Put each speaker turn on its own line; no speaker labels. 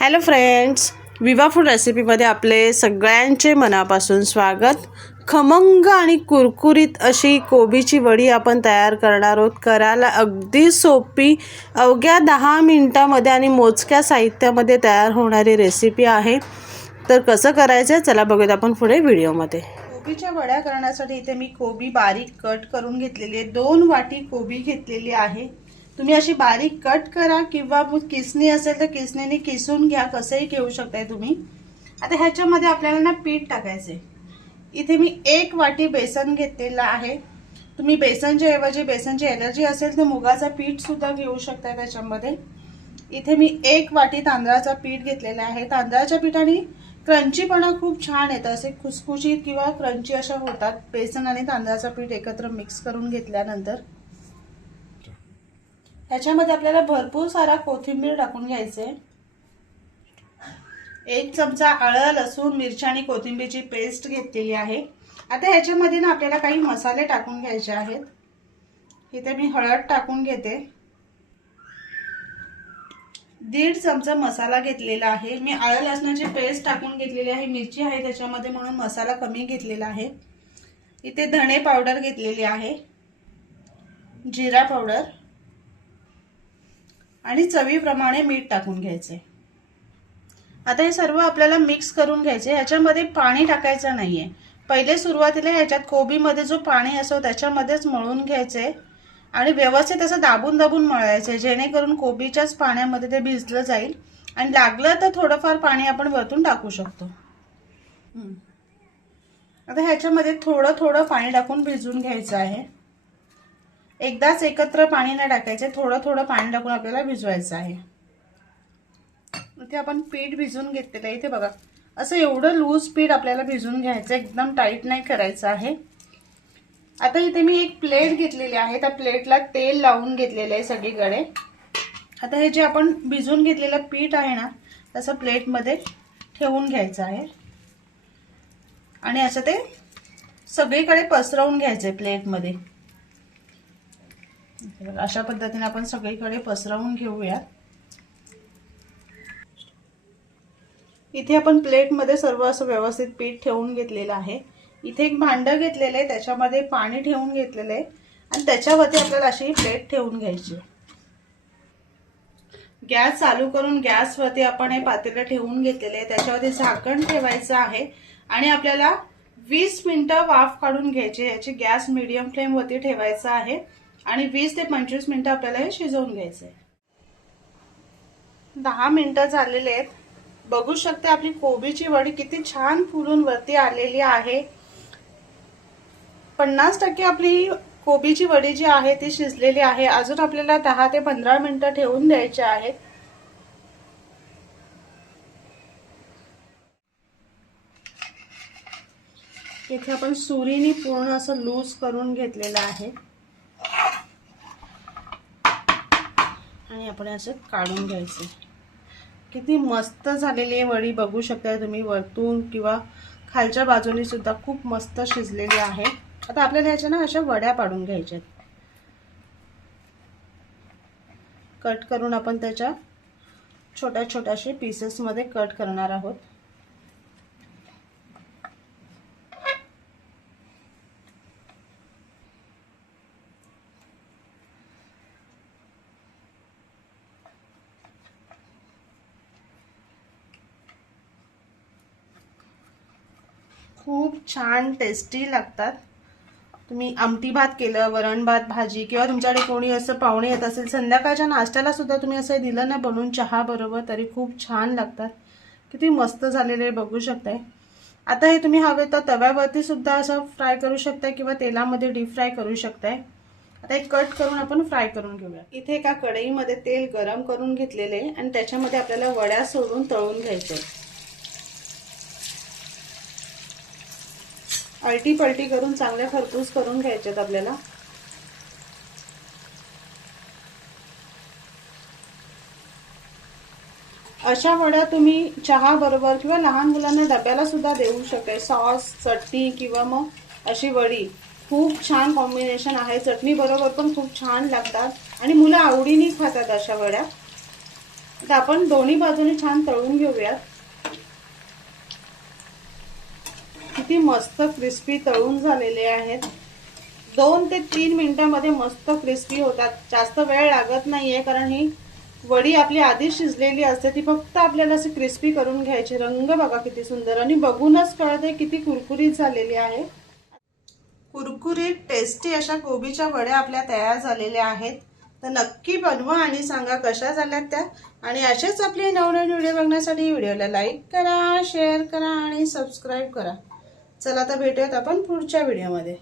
Hello friends विवा food रेसिपीमध्ये आपले सगळ्यांचे मनापासून स्वागत. खमंग आणि कुरकुरीत अशी कोबीची वडी आपण तयार करणार आहोत. करायला अगदी सोपी अवघ्या दहा मिनटामध्ये आणि मोजक्या साहित्यामध्ये तयार होणारी रेसिपी आहे. तर कसं करायचं चला बघूयात आपण पुढे व्हिडिओमध्ये. कोबीच्या वड्या करण्यासाठी इथे मी कोबी बारीक कट करून घेतलेली आहे. दोन वाटी कोबी घेतलेली आहे. तुम्ही अशी बारीक कट करा किंवा मग किसणी असेल तर किसणीने किसून घ्या कसंही घेऊ शकताय तुम्ही. आता ह्याच्यामध्ये आपल्याला ना पीठ टाकायचे इथे मी एक वाटी बेसन घेतलेला आहे. तुम्ही बेसनच्या ऐवजी बेसनची एलर्जी असेल तर मुगाचा पीठ सुद्धा घेऊ शकता त्याच्यामध्ये. इथे मी एक वाटी तांदळाचा पीठ घेतलेला आहे. तांदळाच्या पिठाने क्रंचीपणा खूप छान येतं. असे खुसखुशीत किंवा क्रंची अशा होतात बेसन आणि तांदळाचा पीठ एकत्र मिक्स करून घेतल्यानंतर. ह्याच्यामध्ये आपल्याला भरपूर सारा कोथिंबीर टाकून घ्यायचे. एक चमचा आळं लसूण मिरची आणि कोथिंबीरची पेस्ट घेतलेली आहे. आता ह्याच्यामध्ये ना आपल्याला काही मसाले टाकून घ्यायचे आहेत. इथे मी हळद टाकून घेते. दीड चमचा मसाला घेतलेला आहे. मी आळं लसणाची पेस्ट टाकून घेतलेली आहे. मिरची आहे त्याच्यामध्ये म्हणून मसाला कमी घेतलेला आहे. इथे धणे पावडर घेतलेली आहे. जिरा पावडर. आणि चवीप्रमाणे मीठ टाकून घ्यायचे. आता हे सर्व आपल्याला मिक्स करून घ्यायचे. ह्याच्यामध्ये पाणी टाकायचं नाही आहे पहिले सुरुवातीला ह्याच्यात कोबीमध्ये जो पाणी असो त्याच्यामध्येच मळून घ्यायचे. आणि व्यवस्थित असं दाबून दाबून मळायचे जेणेकरून कोबीच्याच पाण्यामध्ये ते भिजलं जाईल. आणि लागलं तर थोडंफार पाणी आपण वरतून टाकू शकतो. आता ह्याच्यामध्ये थोडं थोडं पाणी टाकून भिजून घ्यायचं आहे. एकदाच एकत्र पाणी नाही टाकायचे थोडं थोडं पाणी टाकून आपल्याला भिजवायचं आहे. इथे आपण पीठ भिजून घेतलेलं आहे इथे बघा. असं एवढं लूज पीठ आपल्याला भिजून घ्यायचं एकदम टाईट नाही करायचं आहे. आता इथे मी एक प्लेट घेतलेली आहे त्या प्लेटला तेल लावून घेतलेलं आहे सगळीकडे. आता हे जे आपण भिजून घेतलेलं पीठ आहे ना तसं प्लेटमध्ये ठेवून घ्यायचं आहे. आणि असं ते सगळीकडे पसरवून घ्यायचं आहे प्लेटमध्ये अशा पद्धतीने आपण सगळीकडे पसरवून घेऊया. इथे आपण प्लेटमध्ये सर्व असं व्यवस्थित पीठ ठेवून घेतलेलं आहे. इथे एक भांडं घेतलेलं आहे त्याच्यामध्ये पाणी ठेवून घेतलेलं आहे आणि त्याच्यावरती आपल्याला अशी प्लेट ठेवून घ्यायची गॅस चालू करून गॅसवरती आपण हे पातेलं ठेवून घेतलेले आहे. त्याच्यावरती झाकण ठेवायचं आहे आणि आपल्याला वीस मिनिटं वाफ काढून घ्यायची याची गॅस मिडियम फ्लेमवरती ठेवायचा आहे. आणि वीस ते पंचवीस मिनिटं आपल्याला हे शिजवून घ्यायचं आहे दहा मिनिटं झालेले आहेत. बघू शकते आपली कोबीची वडी किती छान फुलून वरती आलेली आहे. पन्नास टक्के आपली कोबीची वडी जी आहे ती शिजलेली आहे. अजून आपल्याला दहा ते पंधरा मिनिटं ठेवून द्यायची आहेत. इथे आपण सुरीने पूर्ण असं लूज करून घेतलेलं आहे. आणि आपण असं काढून घ्यायचं. किती मस्त झालेली आहे वडी. बघू शकता तुम्ही वरतून किंवा खालच्या बाजूनी सुद्धा खूप मस्त शिजलेली आहे. आता आपल्याला ह्याच्या ना अशा वड्या पाडून घ्यायच्या कट करून आपण त्याच्या छोट्या छोट्याशे पीसेसमध्ये कट करणार आहोत. खूप छान टेस्टी लागतात. तुम्ही आमटी भात केलं वरण भात भाजी किंवा तुमच्याकडे कोणी असं पाहुणे येत असेल संध्याकाळच्या नाश्त्याला सुद्धा तुम्ही असं दिलं ना बनवून चहा बरोबर तरी खूप छान लागतात. किती मस्त झालेले बघू शकताय. आता हे तुम्ही हवे तर तव्यावरती सुद्धा असं फ्राय करू शकताय किंवा तेलामध्ये डीप फ्राय करू शकताय. आता एक कट करून आपण फ्राय करून घेऊया. इथे एका कढईमध्ये तेल गरम करून घेतलेले आणि त्याच्यामध्ये आपल्याला वड्या सोडून तळून घ्यायचे अल्टी पलटी करून चांगल्या खरपूस करून घ्यायच्यात आपल्याला. अशा वड्या तुम्ही चहा बरोबर किंवा लहान मुलांना डब्याला सुद्धा देऊ शकेल सॉस चटणी किंवा मग अशी वडी. खूप छान कॉम्बिनेशन आहे. चटणी बरोबर पण खूप छान लागतात. आणि मुलं आवडीने खातात अशा वड्या. आता आपण दोन्ही बाजूने छान तळून घेऊयात. किती मस्त क्रिस्पी तळून झालेले आहेत. दोन ते तीन मिनटामध्ये मस्त क्रिस्पी होतात. जास्त वेळ लागत नाहीये कारण ही वडी आपली आधी शिजलेली असते. ती फक्त आपल्याला अशी क्रिस्पी करून घ्यायची. रंग बघा किती सुंदर. आणि बघूनच कळते किती कुरकुरीत झालेली आहे. कुरकुरीत टेस्टी अशा कोबीच्या वड्या आपल्या तयार झालेल्या आहेत. तर नक्की बनवा आणि सांगा कशा झाल्यात त्या. आणि असेच आपले नवनवीन व्हिडिओ बघण्यासाठी व्हिडिओला लाईक करा शेअर करा आणि सबस्क्राईब करा. चला आता भेटूयात आपण पुढच्या व्हिडिओमध्ये.